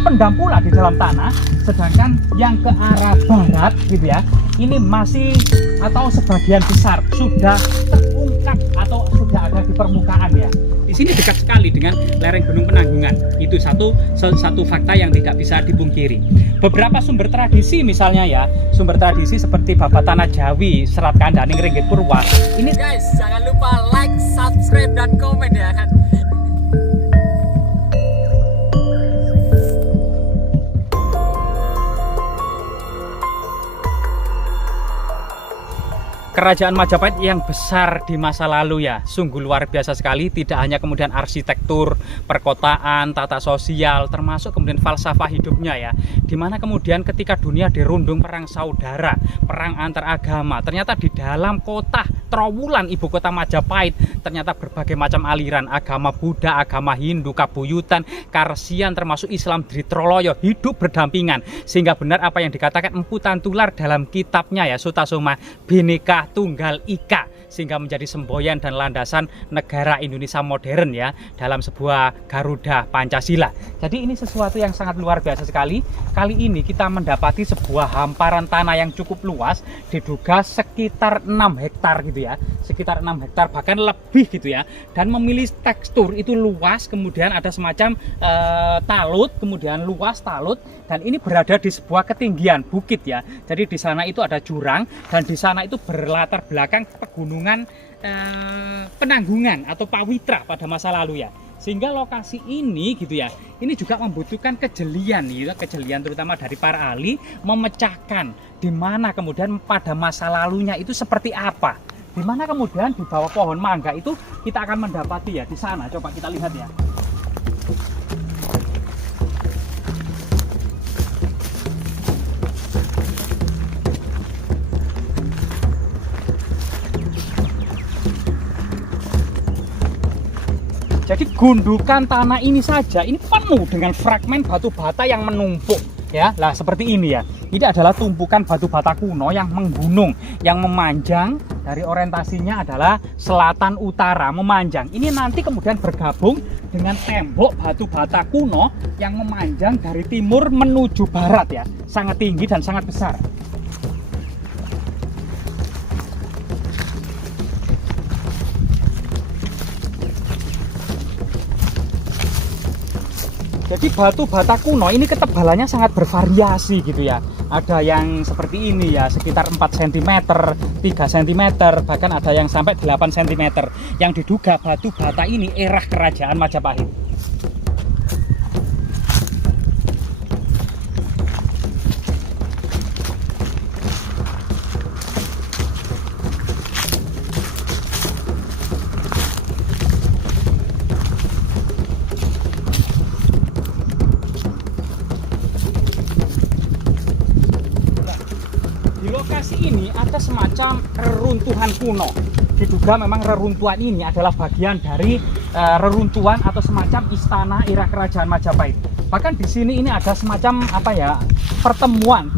terpendam pula di dalam tanah. Sedangkan yang ke arah barat gitu ya, ini masih atau sebagian besar sudah terungkap atau sudah ada di permukaan ya. Di sini dekat sekali dengan lereng Gunung Penanggungan. Itu satu fakta yang tidak bisa dipungkiri. Beberapa sumber tradisi misalnya ya, sumber tradisi seperti Babat Tanah Jawi, Serat Kandaning Ringgit Purwa. Ini guys, jangan lupa like, subscribe dan komen ya kan. Kerajaan Majapahit yang besar di masa lalu ya, sungguh luar biasa sekali. Tidak hanya kemudian arsitektur, perkotaan, tata sosial, termasuk kemudian falsafah hidupnya ya. Dimana kemudian ketika dunia dirundung perang saudara, perang antar agama, ternyata di dalam kota Trowulan, ibu kota Majapahit, ternyata berbagai macam aliran agama Buddha, agama Hindu, Kabuyutan, Karesian, termasuk Islam Dritroloyo hidup berdampingan. Sehingga benar apa yang dikatakan Empu Tantular dalam kitabnya ya, Sutasoma Bhinneka Tunggal Ika, sehingga menjadi semboyan dan landasan negara Indonesia modern ya, dalam sebuah Garuda Pancasila. Jadi ini sesuatu yang sangat luar biasa sekali. Kali ini kita mendapati sebuah hamparan tanah yang cukup luas, diduga sekitar 6 hektar gitu ya, sekitar 6 hektar bahkan lebih gitu ya, dan memilih tekstur itu luas, kemudian ada semacam talut, kemudian luas talut, dan ini berada di sebuah ketinggian bukit ya. Jadi di sana itu ada jurang, dan di sana itu berlatar belakang pegunungan Penanggungan atau Pawitra pada masa lalu ya. Sehingga lokasi ini gitu ya, ini juga membutuhkan kejelian ya, kejelian terutama dari para ahli memecahkan di mana kemudian pada masa lalunya itu seperti apa. Di mana kemudian di bawah pohon mangga itu kita akan mendapati ya, di sana coba kita lihat ya. Jadi gundukan tanah ini saja ini penuh dengan fragmen batu bata yang menumpuk ya. Lah seperti ini ya. Ini adalah tumpukan batu bata kuno yang menggunung, yang memanjang, dari orientasinya adalah selatan utara memanjang. Ini nanti kemudian bergabung dengan tembok batu bata kuno yang memanjang dari timur menuju barat ya. Sangat tinggi dan sangat besar. Jadi batu bata kuno ini ketebalannya sangat bervariasi gitu ya. Ada yang seperti ini ya, sekitar 4 cm, 3 cm, bahkan ada yang sampai 8 cm. Yang diduga batu bata ini era kerajaan Majapahit. Lokasi ini ada semacam reruntuhan kuno. Diduga memang reruntuhan ini adalah bagian dari reruntuhan atau semacam istana era kerajaan Majapahit. Bahkan di sini ini ada semacam apa ya, pertemuan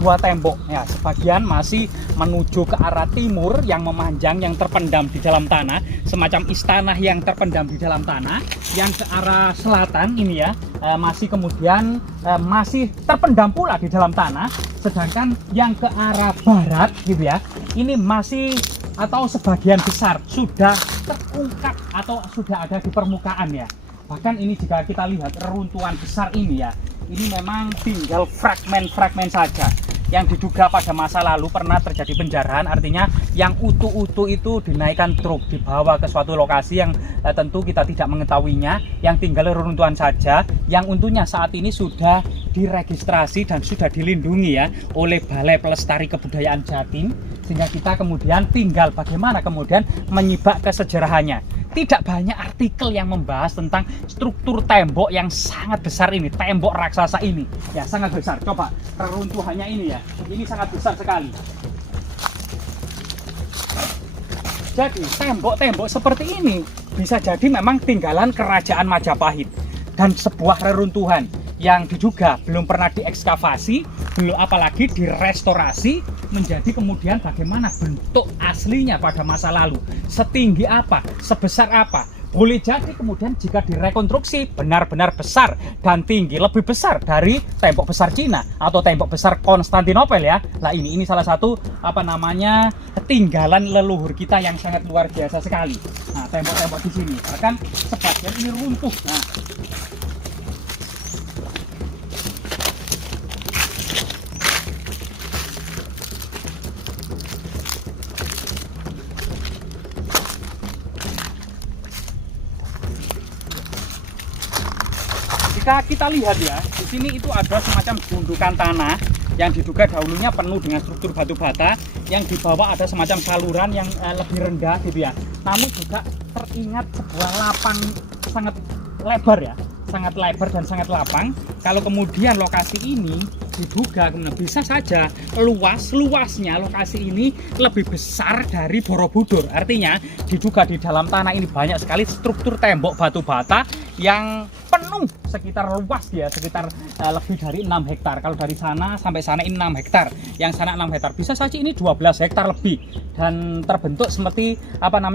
dua tembok ya. Sebagian masih menuju ke arah timur yang memanjang, yang terpendam di dalam tanah, semacam istana yang terpendam di dalam tanah. Yang ke arah selatan ini ya, masih kemudian masih terpendam pula di dalam tanah. Sedangkan yang ke arah barat gitu ya, ini masih atau sebagian besar sudah terungkap atau sudah ada di permukaan ya. Bahkan ini jika kita lihat reruntuhan besar ini ya, ini memang tinggal fragmen-fragmen saja. Yang diduga pada masa lalu pernah terjadi penjarahan, artinya yang utuh-utuh itu dinaikkan truk, dibawa ke suatu lokasi yang tentu kita tidak mengetahuinya, yang tinggal reruntuhan saja, yang untungnya saat ini sudah diregistrasi dan sudah dilindungi ya oleh Balai Pelestari Kebudayaan Jatim, sehingga kita kemudian tinggal bagaimana kemudian menyibak kesejarahannya. Tidak banyak artikel yang membahas tentang struktur tembok yang sangat besar ini, tembok raksasa ini ya, sangat besar. Coba reruntuhannya ini ya, ini sangat besar sekali. Jadi tembok-tembok seperti ini bisa jadi memang tinggalan kerajaan Majapahit dan sebuah reruntuhan yang diduga belum pernah diekskavasi, belum apalagi direstorasi menjadi kemudian bagaimana bentuk aslinya pada masa lalu, setinggi apa, sebesar apa, boleh jadi kemudian jika direkonstruksi benar-benar besar dan tinggi, lebih besar dari tembok besar Cina atau tembok besar Konstantinopel ya. Nah ini salah satu tinggalan leluhur kita yang sangat luar biasa sekali. Nah tembok-tembok di sini bahkan sebagian ini runtuh. Nah jika kita lihat ya, di sini itu ada semacam gundukan tanah yang diduga dahulunya penuh dengan struktur batu bata, yang di bawah ada semacam saluran yang lebih rendah gitu ya. Namun juga teringat sebuah lapang sangat lebar ya, sangat lebar dan sangat lapang. Kalau kemudian lokasi ini diduga bisa saja luasnya lokasi ini lebih besar dari Borobudur. Artinya diduga di dalam tanah ini banyak sekali struktur tembok batu bata yang penuh sekitar luas ya, sekitar lebih dari 6 hektar. Kalau dari sana sampai sana ini 6 hektar, yang sana 6 hektar, bisa saja ini 12 hektar lebih, dan terbentuk seperti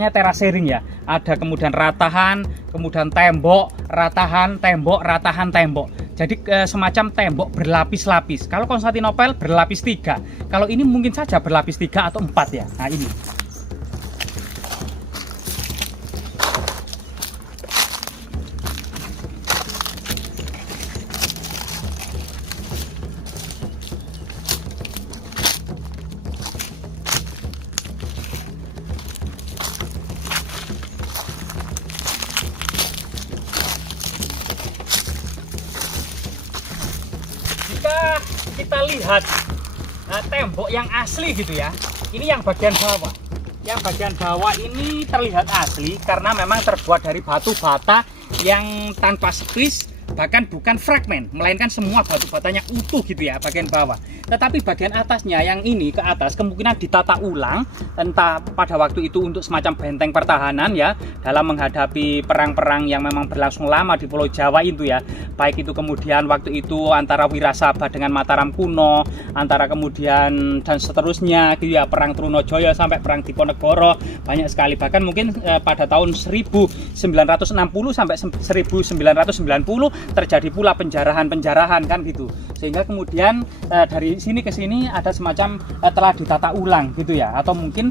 terasering ya. Ada kemudian ratahan, kemudian tembok, ratahan, tembok, ratahan, tembok. Jadi semacam tembok berlapis-lapis. Kalau Konstantinopel berlapis 3, kalau ini mungkin saja berlapis 3 atau 4 ya. Nah ini kita lihat tembok yang asli gitu ya. Ini yang bagian bawah. Yang bagian bawah ini terlihat asli karena memang terbuat dari batu bata yang tanpa spis, bahkan bukan fragmen, melainkan semua batu batanya utuh gitu ya bagian bawah. Tetapi bagian atasnya yang ini ke atas kemungkinan ditata ulang, entah pada waktu itu untuk semacam benteng pertahanan ya, dalam menghadapi perang-perang yang memang berlangsung lama di Pulau Jawa itu ya. Baik itu kemudian waktu itu antara Wirasaba dengan Mataram kuno, antara kemudian dan seterusnya gitu ya, perang Trunojoyo sampai perang Diponegoro, banyak sekali. Bahkan mungkin pada tahun 1960 sampai 1990 terjadi pula penjarahan kan gitu. Sehingga kemudian dari sini ke sini ada semacam telah ditata ulang gitu ya, atau mungkin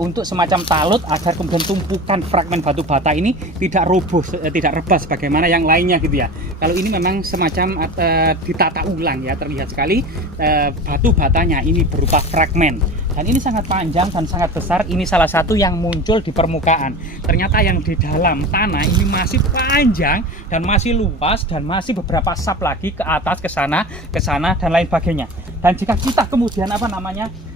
untuk semacam talut agar kemudian tumpukan fragmen batu bata ini tidak roboh, tidak rebah sebagaimana yang lainnya gitu ya. Kalau ini memang semacam ditata ulang ya, terlihat sekali batu batanya ini berupa fragmen. Dan ini sangat panjang dan sangat besar. Ini salah satu yang muncul di permukaan. Ternyata yang di dalam tanah ini masih panjang dan masih luas, dan masih beberapa sap lagi ke atas, ke sana dan lain sebagainya. Dan jika kita kemudian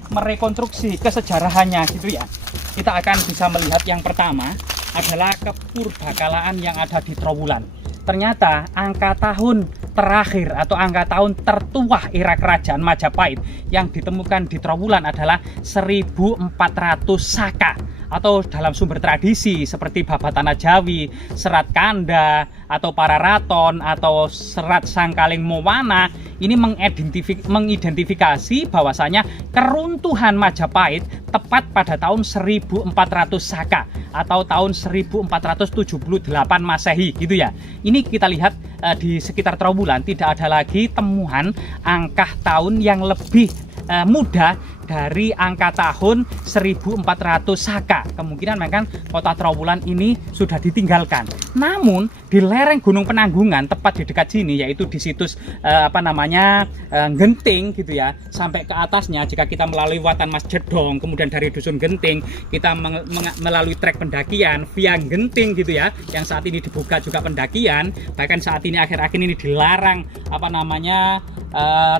merekonstruksi kesejarahannya gitu ya, kita akan bisa melihat yang pertama adalah kepurbakalaan yang ada di Trowulan. Ternyata angka tahun terakhir atau angka tahun tertua era kerajaan Majapahit yang ditemukan di Trowulan adalah 1400 Saka, atau dalam sumber tradisi seperti Babatana Jawi, Serat Kanda, atau Pararaton, atau Serat Sangkaling Mowana, ini mengidentifikasi bahwasanya keruntuhan Majapahit tepat pada tahun 1400 Saka atau tahun 1478 Masehi gitu ya. Ini kita lihat di sekitar Trowulan tidak ada lagi temuan angka tahun yang lebih muda dari angka tahun 1400 Saka. Kemungkinan memang kota Trowulan ini sudah ditinggalkan. Namun di lereng Gunung Penanggungan tepat di dekat sini, yaitu di situs Genting gitu ya, sampai ke atasnya jika kita melalui Watan Mas Jedong, kemudian dari Dusun Genting kita melalui trek pendakian via Genting gitu ya, yang saat ini dibuka juga pendakian, bahkan saat ini akhir-akhir ini dilarang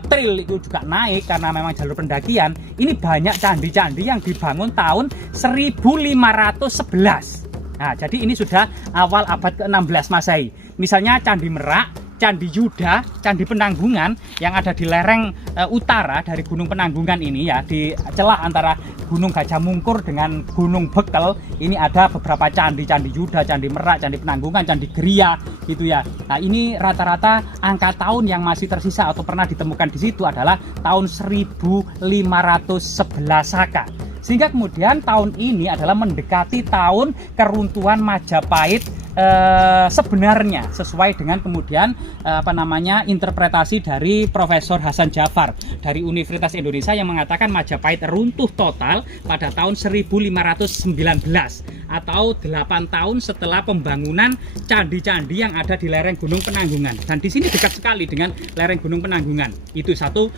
trail itu juga naik karena memang jalur pendakian. Ini banyak candi-candi yang dibangun tahun 1511. Nah, jadi ini sudah awal abad ke-16 Masehi. Misalnya Candi Merak, Candi Yuda, Candi Penanggungan yang ada di lereng utara dari Gunung Penanggungan ini ya, di celah antara Gunung Gajah Mungkur dengan Gunung Bekel. Ini ada beberapa candi, Candi Yuda, Candi Merak, Candi Penanggungan, Candi Geria gitu ya. Nah, ini rata-rata angka tahun yang masih tersisa atau pernah ditemukan di situ adalah tahun 1511 Saka. Sehingga kemudian tahun ini adalah mendekati tahun keruntuhan Majapahit sebenarnya, sesuai dengan kemudian interpretasi dari Profesor Hasan Jafar dari Universitas Indonesia yang mengatakan Majapahit runtuh total pada tahun 1519 atau 8 tahun setelah pembangunan candi-candi yang ada di lereng Gunung Penanggungan. Dan di sini dekat sekali dengan lereng Gunung Penanggungan. Itu satu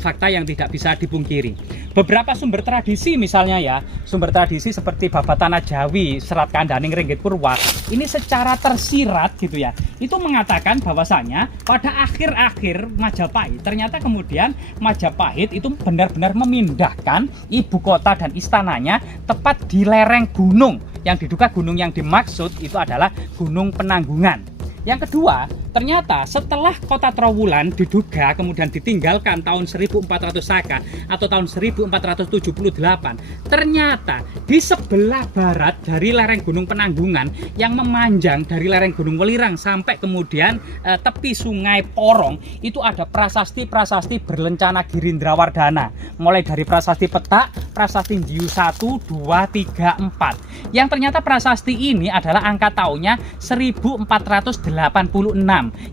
fakta yang tidak bisa dipungkiri. Beberapa sumber tradisi misalnya ya, sumber tradisi seperti Babatana Jawi, Serat Kandaning Ringgit Purwa, ini secara tersirat gitu ya, itu mengatakan bahwasanya pada akhir-akhir Majapahit, ternyata kemudian Majapahit itu benar-benar memindahkan ibu kota dan istananya tepat di lereng gunung, yang diduga gunung yang dimaksud itu adalah Gunung Penanggungan. Yang kedua, ternyata setelah kota Trowulan diduga kemudian ditinggalkan tahun 1400 Saka atau tahun 1478, ternyata di sebelah barat dari lereng Gunung Penanggungan yang memanjang dari lereng Gunung Welirang sampai kemudian tepi Sungai Porong, itu ada prasasti-prasasti berlencana Girindrawardhana, mulai dari prasasti Petak, prasasti Njiu 1, 2, 3, 4, yang ternyata prasasti ini adalah angka tahunnya 1486,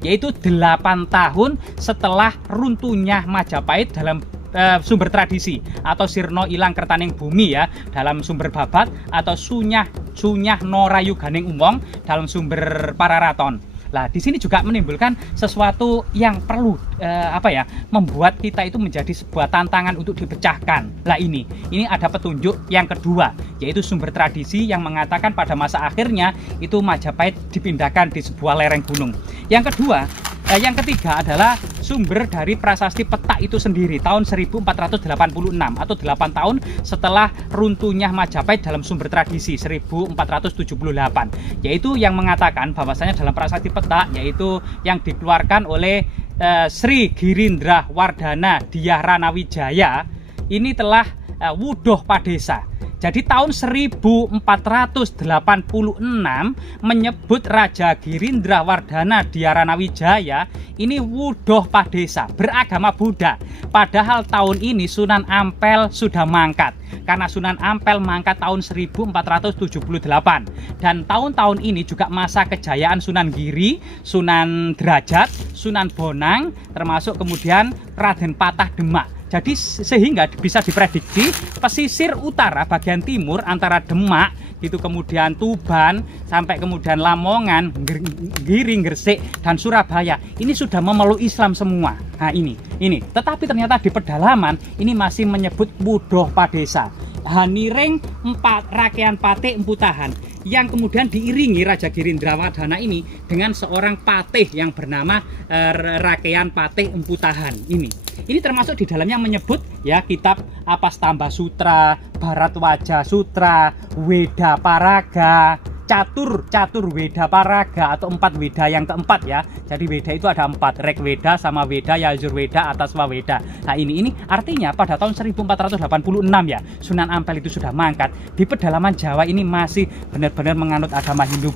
yaitu 8 tahun setelah runtuhnya Majapahit dalam sumber tradisi, atau Sirno Ilang Kertaning Bumi ya dalam sumber Babat, atau Sunyah Norayuganing Umong dalam sumber Pararaton. Nah, di sini juga menimbulkan sesuatu yang perlu membuat kita itu menjadi sebuah tantangan untuk dipecahkan. Nah, ini ada petunjuk yang kedua, yaitu sumber tradisi yang mengatakan pada masa akhirnya itu Majapahit dipindahkan di sebuah lereng gunung. Yang ketiga adalah sumber dari prasasti Petak itu sendiri tahun 1486 atau 8 tahun setelah runtuhnya Majapahit dalam sumber tradisi 1478, yaitu yang mengatakan bahwasanya dalam prasasti Petak, yaitu yang dikeluarkan oleh Sri Girindrawardhana Dyah Ranawijaya, ini telah wudoh padesa. Jadi tahun 1486 menyebut Raja Girindrawardhana Dyah Ranawijaya ini wudoh padesa, beragama Buddha. Padahal tahun ini Sunan Ampel sudah mangkat, karena Sunan Ampel mangkat tahun 1478. Dan tahun-tahun ini juga masa kejayaan Sunan Giri, Sunan Derajat, Sunan Bonang, termasuk kemudian Raden Patah Demak. Jadi sehingga bisa diprediksi pesisir utara bagian timur antara Demak itu, kemudian Tuban, sampai kemudian Lamongan, Giring, Gresik, dan Surabaya ini sudah memeluk Islam semua. Nah ini. Tetapi ternyata di pedalaman ini masih menyebut wudoh padesa. Hanireng 4 Rakean Patih Empu Tahan, yang kemudian diiringi Raja Girindrawardhana ini dengan seorang patih yang bernama Rakean Patih Empu Tahan. Ini termasuk di dalamnya menyebut ya kitab Apastamba Sutra, Bharatwaja Sutra, Weda Paraga, Catur Weda Paraga, atau 4 Weda yang keempat ya. Jadi Weda itu ada 4, Rig Weda, Sama Weda, Yajur Weda, Ataswa Weda. Nah ini artinya pada tahun 1486 ya Sunan Ampel itu sudah mangkat. Di pedalaman Jawa ini masih benar-benar menganut agama Hindu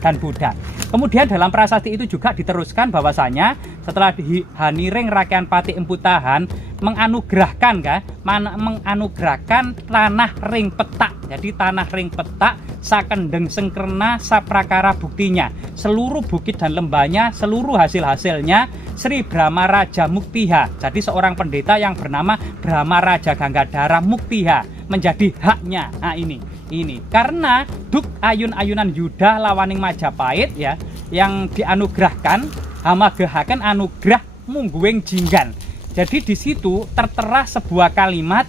dan Buddha. Kemudian dalam prasasti itu juga diteruskan bahwasanya setelah Hanireng Rakean Patih Empu Tahan menganugerahkan tanah ring petak. Jadi tanah ring petak sakendeng sengkerna saprakara buktinya, seluruh bukit dan lembahnya, seluruh hasil-hasilnya Sri Brahma Raja Muktiha. Jadi seorang pendeta yang bernama Brahma Raja Ganggadhara Muktiha menjadi haknya. Nah ini karena duk ayun-ayunan Yuda lawaning Majapahit ya, yang dianugerahkan hamagehaken anugrah mungguing jinggan. Jadi di situ tertera sebuah kalimat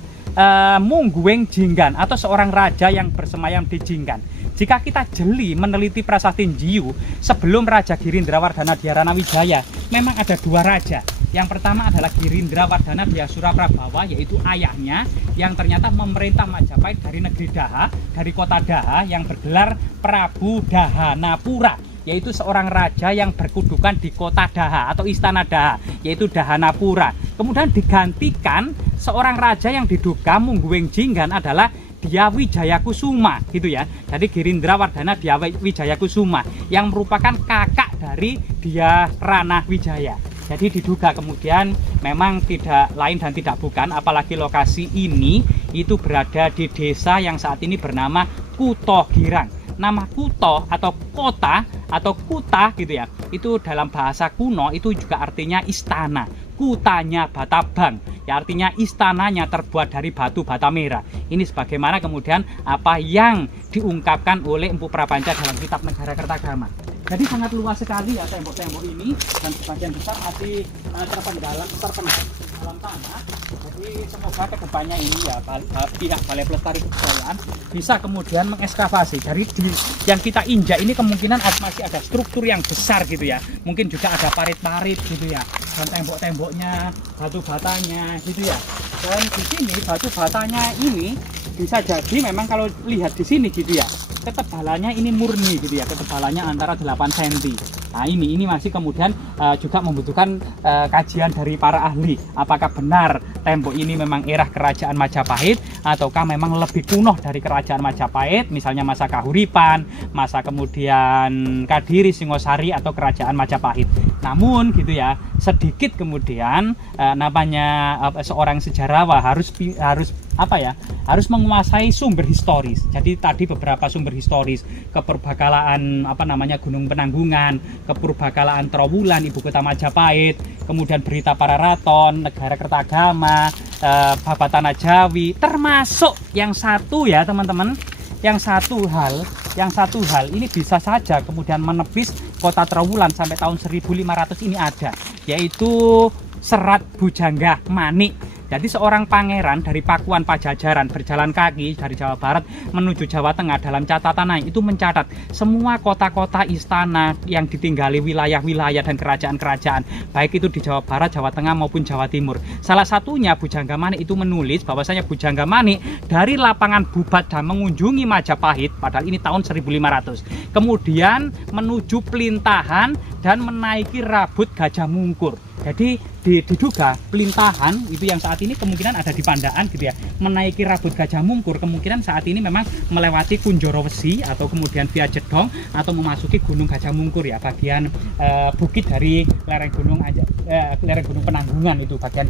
mungguing jinggan, atau seorang raja yang bersemayam di jinggan. Jika kita jeli meneliti prasasti Njiu sebelum Raja Girindrawardhana Dyah Ranawijaya, memang ada 2 raja. Yang pertama adalah Girindrawardhana Dyah Suraprabawa, yaitu ayahnya yang ternyata memerintah Majapahit dari negeri Daha, dari kota Daha, yang bergelar Prabu Dahanapura, yaitu seorang raja yang berkudukan di kota Daha atau istana Daha, yaitu Dahanapura. Kemudian digantikan seorang raja yang diduga mungguing jinggan adalah Dyah Wijayakusuma gitu ya. Jadi Girindrawardhana Dyah Wijayakusuma yang merupakan kakak dari Dyah Ranawijaya. Jadi diduga kemudian memang tidak lain dan tidak bukan, apalagi lokasi ini itu berada di desa yang saat ini bernama Kuto Girang. Nama Kuto atau kota atau kuta gitu ya, itu dalam bahasa kuno itu juga artinya istana. Kutanya Batabang, ya artinya istananya terbuat dari batu bata merah. Ini sebagaimana kemudian apa yang diungkapkan oleh Empu Prapanca dalam kitab Negara Kertagama. Jadi sangat luas sekali ya tembok-tembok ini, dan sebagian besar masih terpendam dalam tanah. Jadi semoga kedepannya ini ya pihak Balai Pelestari Kebudayaan bisa kemudian mengekskavasi dari yang kita injak ini, kemungkinan masih ada struktur yang besar gitu ya, mungkin juga ada parit-parit gitu ya, dan tembok-temboknya, batu batanya gitu ya. Dan di sini batu batanya ini bisa jadi memang kalau lihat di sini gitu ya, ketebalannya ini murni gitu ya, ketebalannya antara 8 cm. Nah ini masih kemudian juga membutuhkan kajian dari para ahli, apakah benar tembok ini memang era kerajaan Majapahit ataukah memang lebih kuno dari kerajaan Majapahit, misalnya masa Kahuripan, masa kemudian Kadiri, Singosari atau kerajaan Majapahit. Namun gitu ya, sedikit kemudian namanya seorang sejarawan harus menguasai sumber historis. Jadi tadi beberapa sumber historis, kepurbakalaan Gunung Penanggungan, kepurbakalaan Trowulan ibu kota Majapahit, kemudian berita para raton, Negara Kertagama, Babat Tanah Jawi, termasuk yang satu ya teman-teman, yang satu hal ini bisa saja kemudian menepis kota Trowulan sampai tahun 1500 ini ada, yaitu Serat Bujangga Manik. Jadi seorang pangeran dari Pakuan Pajajaran berjalan kaki dari Jawa Barat menuju Jawa Tengah, dalam catatannya itu mencatat semua kota-kota istana yang ditinggali wilayah-wilayah dan kerajaan-kerajaan, baik itu di Jawa Barat, Jawa Tengah maupun Jawa Timur. Salah satunya Bujangga Manik itu menulis bahwasanya Bujangga Manik dari lapangan Bubat dan mengunjungi Majapahit, padahal ini tahun 1500. Kemudian menuju Pelintahan dan menaiki Rabut Gajah Mungkur. Jadi diduga Pelintahan itu yang saat ini kemungkinan ada di Pandaan gitu ya, menaiki Rabut Gajah Mungkur kemungkinan saat ini memang melewati Kunjoro Wesi atau kemudian via Jedong atau memasuki Gunung Gajah Mungkur ya, bagian bukit dari lereng gunung Penanggungan, itu bagian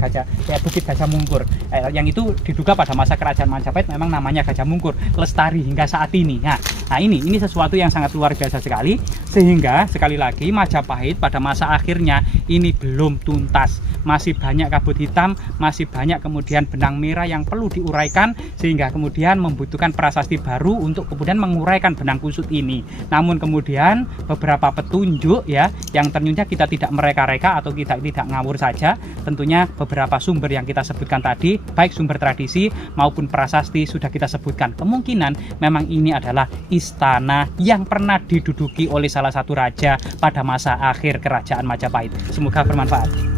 bukit Gajah Mungkur, yang itu diduga pada masa kerajaan Majapahit memang namanya Gajah Mungkur, lestari hingga saat ini. Nah ini sesuatu yang sangat luar biasa sekali, sehingga sekali lagi Majapahit pada masa akhirnya ini belum tuntas, masih banyak kabut hitam, masih banyak kemudian benang merah yang perlu diuraikan, sehingga kemudian membutuhkan prasasti baru untuk kemudian menguraikan benang kusut ini. Namun kemudian beberapa petunjuk ya, yang ternyata kita tidak mereka-reka atau kita tidak ngawur saja, tentunya beberapa sumber yang kita sebutkan tadi, baik sumber tradisi maupun prasasti sudah kita sebutkan, kemungkinan memang ini adalah istana yang pernah diduduki oleh salah satu raja pada masa akhir kerajaan Majapahit. Semoga bermanfaat.